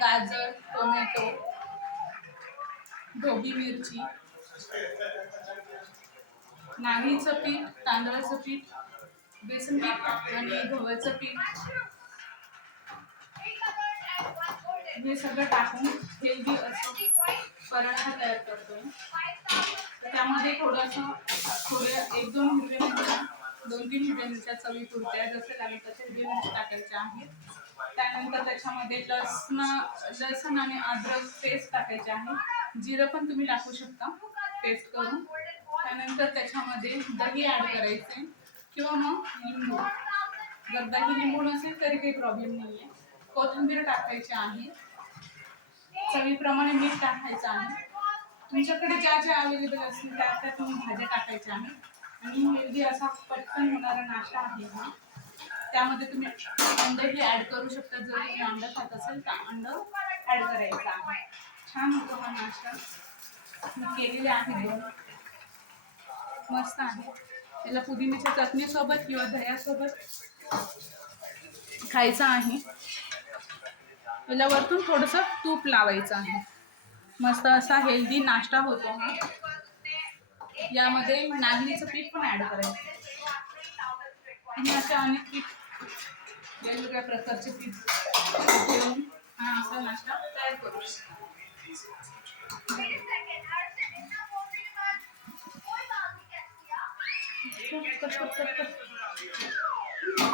गाजर, टोमॅटो, ढोबळी मिरची, नागलीचं पीठ, तांदळाचं पीठ, बेसन पीठ आणि गव्हाचं पीठ हे सगळं टाकून हेल्दी असं पराठा तयार करतोय. त्यामध्ये थोडे 1-2 हिरव्या मिरच्या, 2-3 हिरव्या मिरच्या चवीपुरत्या जसं लागेल तसे हिरव्या मिरच्या टाकायच्या आहेत. त्यानंतर त्याच्यामध्ये लसण आणि अद्रक पेस्ट टाकायचे आहे. जिरं पण तुम्ही टाकू शकता पेस्ट करून. त्यानंतर त्याच्यामध्ये दही ॲड करायचे किंवा मग लिंबू. जर दही लिंबू नसेल तरी काही प्रॉब्लेम नाही आहे. कोथिंबीर टाकायची आहे. चवीप्रमाणे मीठ टाकायचं आहे. तुमच्याकडे ज्या ज्या अवेलेबल असतील त्या तुम्ही भाज्या टाकायच्या आहेत. आणि हेल्दी असा पटकन होणारा नाश्ता आहे हा. त्यामध्ये तुम्ही अंडही ॲड करू शकता. जर तुम्ही अंड खात असेल तर अंड ॲड करायचं आहे. छान होतो हा नाश्ता. मी केलेले आहे 2. मस्त आहे. त्याला पुदिन्याच्या चटणीसोबत किंवा दह्यासोबत खायचं आहे. त्याला वरतून थोडंसं तूप लावायचं आहे. मस्त असा हेल्दी नाश्ता होतो हा. यामध्ये नागलीचं पीठ पण ॲड करायचं. आणि असे अनेक पीठ वेगवेगळ्या प्रकारचे पीठ घेऊन हा असा नाश्ता तयार करू शकतो.